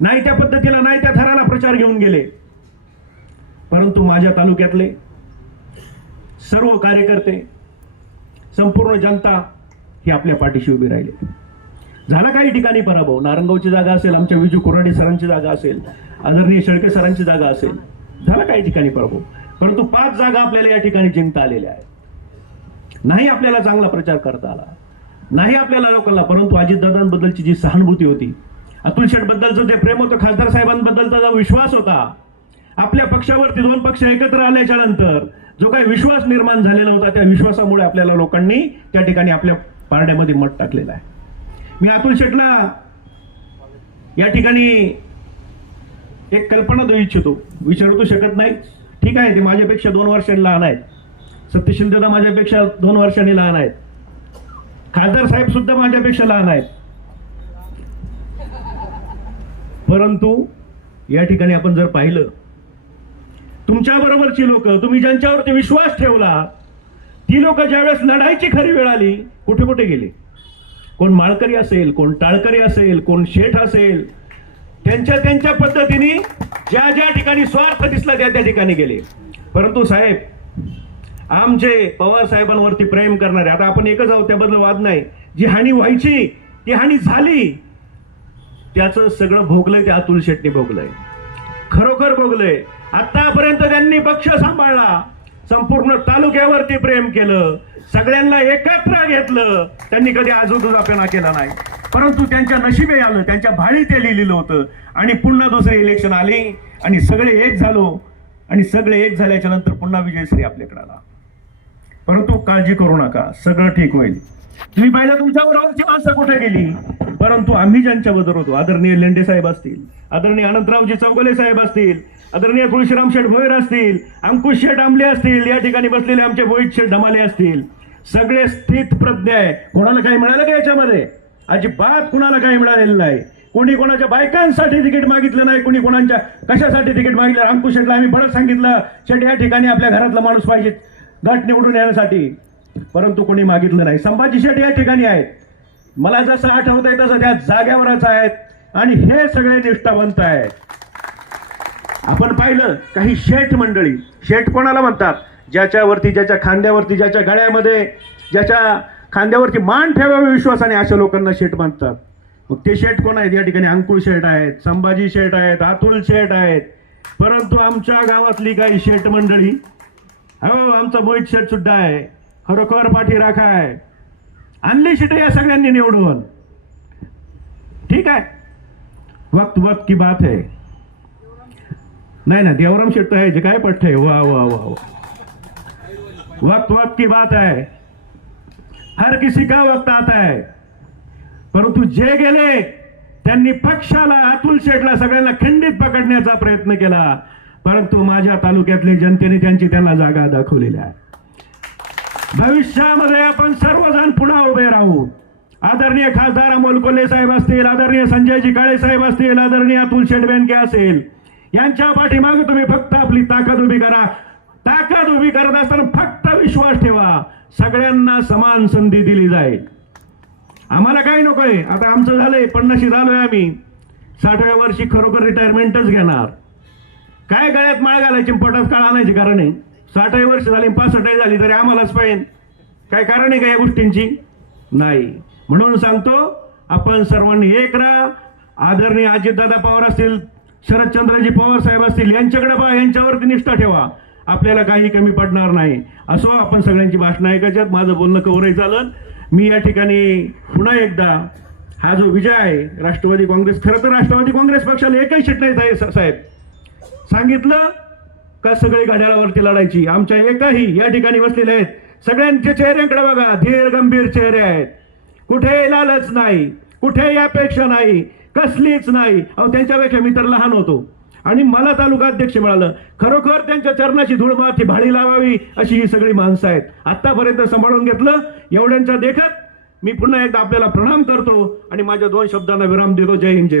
नाही त्या पद्धतीला नाही त्या थराला प्रचार घेऊन गेले. परंतु माझ्या तालुक्यातले सर्व कार्यकर्ते संपूर्ण जनता ही आपल्या पाठीशी उभी राहिली. झाला काही ठिकाणी पराभव. नारंगावची जागा असेल आमच्या विजू कोराडे सरांची जागा असेल आदरणीय शेळके सरांची जागा असेल झाला काही ठिकाणी पराभव. परंतु पाच जागा आपल्याला या ठिकाणी जिंकता आलेल्या आहेत. नाही आपल्याला चांगला प्रचार करता आला. नाही आपल्याला लोकांना परंतु अजितदादांबद्दलची जी सहानुभूती होती अतुल शेठ बद्दलचं जे प्रेम होतं खासदार साहेबांबद्दलचा जो विश्वास होता. आपल्या पक्षावरती दोन पक्ष एकत्र आल्याच्यानंतर जो काही विश्वास निर्माण झालेला होता त्या विश्वासामुळे आपल्याला लोकांनी त्या ठिकाणी आपल्या पारड्यामध्ये मत टाकलेला आहे. मी अतुल शेठला या ठिकाणी एक कल्पना देऊ इच्छितो. विचारू शकत नाही. ठीक आहे ते माझ्यापेक्षा दोन वर्षांनी लहान आहेत. सत्यशील दादा माझ्यापेक्षा दोन वर्षांनी लहान आहेत. खासदार साहेब सुद्धा माझ्यापेक्षा लहान आहेत. परंतु या ठिकाणी आपण जर पाहिलं तुमच्या बरोबरची लोक तुम्ही ज्यांच्यावरती विश्वास ठेवला ती लोक ज्यावेळेस लढायची खरी वेळ आली कुठे कुठे गेले? कोण माळकरी असेल कोण टाळकरी असेल कोण शेठ असेल त्यांच्या त्यांच्या पद्धतीने ज्या ज्या ठिकाणी स्वार्थ दिसला त्या त्या ठिकाणी गेले. परंतु साहेब आमचे पवार साहेबांवरती प्रेम करणारे आता आपण एकच आहोत त्याबद्दल वाद नाही. जी हानी व्हायची ती हानी झाली त्याचं सगळं भोगलंय ते अतुल शेट्टी भोगलंय. खरोखर भोगलंय. आतापर्यंत त्यांनी पक्ष सांभाळला. संपूर्ण तालुक्यावरती प्रेम केलं. सगळ्यांना एकत्र घेतलं. त्यांनी कधी आजूबाजूपणा केला नाही. परंतु त्यांच्या नशिबे आलं त्यांच्या भाळी ते लिहिलेलं होतं. आणि पुन्हा दुसरे इलेक्शन आले आणि सगळे एक झालो. आणि सगळे एक झाल्याच्यानंतर पुन्हा विजयश्री आपल्याकडे आला. परंतु काळजी करू नका. सगळं ठीक होईल. तुम्ही पाहिलं तुमच्यावर बरोबरची माणसं कुठे गेली? परंतु आम्ही ज्यांच्या बरोबर होतो आदरणीय लेंडे साहेब असतील आदरणीय अनंतरावजी चौगले साहेब असतील आदरणीय तुळशीराम शेठ भोयर असतील अंकुश शेठ आंबले असतील या ठिकाणी बसलेले आमचे भोईत शेठ धमाले असतील. सगळे स्थित प्रज्ञ आहे कोणाला काही मिळालं का याच्यामध्ये? अजिबात कुणाला काही मिळालेलं नाही. कोणी कोणाच्या बायकांसाठी तिकीट मागितलं नाही कोणी कोणाच्या कशासाठी तिकीट मागितलं अंकुश शेठला आम्ही बरंच सांगितलं. शेठ या ठिकाणी आपल्या घरातला माणूस पाहिजे. गट निवडून येण्यासाठी. परंतु कोणी मागितलं नाही. संभाजी शेठ या ठिकाणी आहेत. मला जसं आठवत आहे तसं त्या जाग्यावरच आहेत आणि हे सगळे निष्ठावंत आहेत. आपण पाहिलं काही शेठ मंडळी शेठ कोणाला म्हणतात? ज्याच्यावरती ज्याच्या खांद्यावरती ज्याच्या गळ्यामध्ये ज्याच्या खांद्यावरती मान ठेवावे विश्वासाने अशा लोकांना शेठ म्हणतात मग ते शेठ कोण आहेत? या ठिकाणी अंकुर शेठ आहेत संभाजी शेठ आहेत अतुल शेठ आहेत. परंतु आमच्या गावातली काही शेठ मंडळी हो आमचा मोहित शेठ सुद्धा आहे. खरोखर पाठी राखा आहे. आणली शिटे या सगळ्यांनी निवडून. ठीक आहे. वक्त वक्त की बात है. नाही ना देवराम शेट्ट आहे जे काय पट्ट वा वा वा वा. वक्त वक्त की बात है. हर किसी का वक्त आता है. परंतु जे गेले त्यांनी पक्षाला अतुल शेठला सगळ्यांना खंडित पकडण्याचा प्रयत्न केला. परंतु माझ्या तालुक्यातले जनतेने त्यांची त्यांना जागा दाखवलेल्या आहे. भविष्यामध्ये आपण सर्वजण पुन्हा उभे राहू. आदरणीय खासदार अमोल कोल्हे साहेब असतील आदरणीय संजयजी काळे साहेब असतील आदरणीय अतुल शेडबेनके असेल यांच्या पाठीमागे तुम्ही फक्त आपली ताकद उभी करा. ताकद उभी करत असताना फक्त विश्वास ठेवा. सगळ्यांना समान संधी दिली जाईल. आम्हाला काही नकोय आता आमचं झालंय पन्नाशी झालोय आम्ही. साठव्या वर्षी खरोखर रिटायरमेंटच घेणार. काय गळ्यात माळ घालायची पोटात काळ आणायची कारण आहे? साठही वर्ष झाली पासष्टही झाली तरी आम्हालाच पाहिजे. काय कारण आहे का या गोष्टींची? नाही. म्हणून सांगतो आपण सर्वांनी एक राहा. आदरणीय अजितदादा पवार असतील शरदचंद्रजी पवार साहेब असतील यांच्याकडे पहा यांच्यावरती निष्ठा ठेवा. आपल्याला काही कमी पडणार नाही. असो आपण सगळ्यांची भाषणं ऐकायच्यात माझं बोलणं कवरही चालत मी या ठिकाणी पुन्हा एकदा हा जो विजय आहे राष्ट्रवादी काँग्रेस खरं तर राष्ट्रवादी काँग्रेस पक्षाला एकही शिट नाही साहेब. सांगितलं का सगळी घड्याळावरती लढायची? आमच्या एकाही या ठिकाणी बसलेले आहेत. सगळ्यांच्या चेहऱ्यांकडे बघा. धीर गंभीर चेहरे आहेत. कुठे लालच नाही. कुठेही अपेक्षा नाही. कसलीच नाही. अहो त्यांच्यापेक्षा मी तर लहान होतो. आणि मला तालुका अध्यक्ष मिळालं. खरोखर त्यांच्या चरणाची धूळ माती भाडी लावावी अशी ही सगळी माणसं आहेत. आतापर्यंत सांभाळून घेतलं. एवढ्यांच्या देखत मी पुन्हा एकदा आपल्याला प्रणाम करतो आणि माझ्या दोन शब्दांना विराम देतो. जय हिंद जय